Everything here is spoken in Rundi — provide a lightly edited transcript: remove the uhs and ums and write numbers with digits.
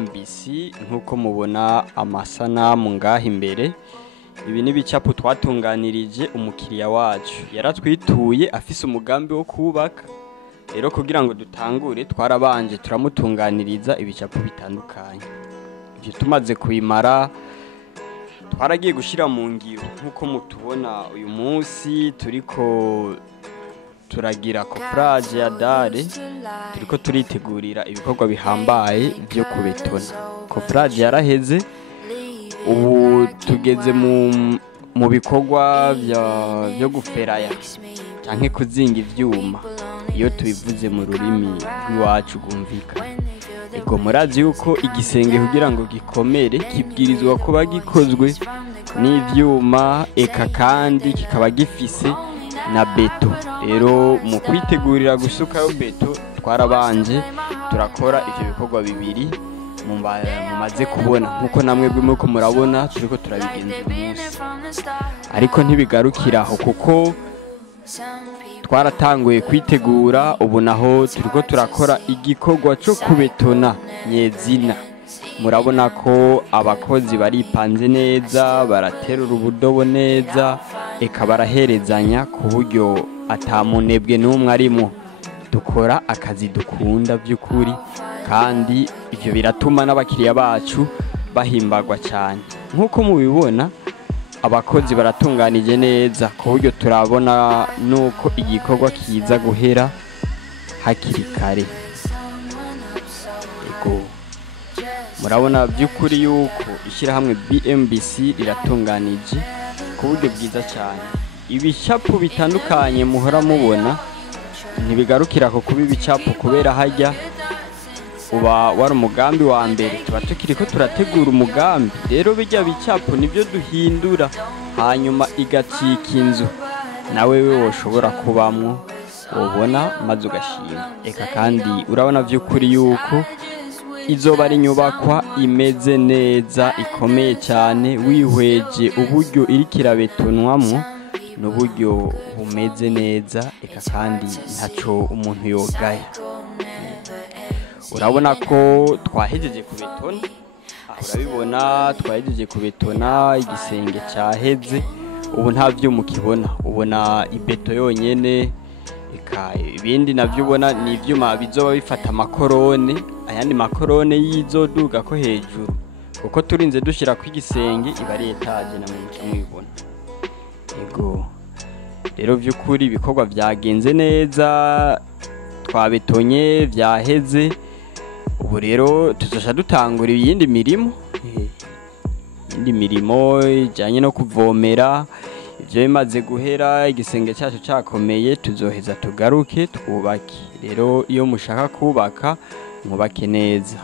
MBC nkuko mubona amasanamu ngaha imbere, ibi ni ibicapo twatunganirije umukiriya wacu yaratwituye afise umugambi wo kubaka. Rero kugira ngo dutangure twarabanje turamutunganiriza ibicapo bitandukanye. Ivyo tumaze kubimara twaragiye gushira mu ngiro nkuko mutubona uyu munsi turiko turagira coffrage ya dare, turiko turitegurira ibikorwa bihambaye byo kubetona. Coffrage yaraheze, ubu tugeze mu bikorwa byo guferaya canke kuzinga ivyuma, iyo tubivuze mu rurimi rw'iwacu rwumvikana. Ego murazi yuko igisenge kugira ngo gikomere kibwirizwa kuba gikozwe n'ivyuma, eka kandi kikaba gifise na beto. Rero mu kwitegurira gusukayo beto twarabanje turakora ivyo bikorwa bibiri mumaze kubona, nkuko namwe bw'uko murabona turiko turabigenza umunsi. Ariko ntibigarukiraho kuko twaratanguye kwitegura, ubu naho turiko turakora igikorwa co kubetona nyezina. Murabona ko abakozi baripanze neza, baraterura ubudobo neza, eka baraherezanya ku buryo atamunebwe n'umwe arimo. Dukora akazi dukunda by'ukuri, kandi ivyo biratuma n'abakiriya bacu bahimbagwa cyane. Nkuko mubibona abakozi baratunganije neza ku buryo turabona nuko igikorwa kiza guhera hakiri kare. Ego murabona by'ukuri yuko ishyirahamwe BMBC riratunganije ku buryo bwiza cyane. Ibicapo bitandukanye muhora mubona ntibigarukira ko kuba ibicapo, kubera hajya uba wari umugambi wa mbere, tuba tukiriko turategura umugambi. Rero bijya bicapo nibyo duhindura, hanyuma igacika inzu nawe woshobora kubamwo, ubona maze ugashima. Eka kandi urabona by'ukuri yuko izoba ari inyubakwa imeze neza, ikomeye cyane. Wihweje uburyo iriko irabetonwamwo n'uburyo bumeze neza, eka kandi ntaco umuntu yogaya. Urabona ko twahejeje kubetona, urabibona twahejeje kubetona, igisenge cyaheze, ubu nta vyuma ukibona, ubona ibeto yonyene. Eka ibindi navyo ubona ni ivyuma bizoba bifata amakorone, ayandi makorone yizoduga ko hejuru, kuko turinze dushira ku igisenge iba ari etage na muca mwibona. Ego rero vy'ukuri ibikorwa vyagenze neza, twabetonye vyaheze. Ubu rero tuzoca dutangura iyindi mirimo ijanye no kuvomera. Ivyo bimaze guhera, igisenge cyacu cakomeye, tuzoheza tugaruke twubake. Rero iyo mushaka kubaka mwubake neza.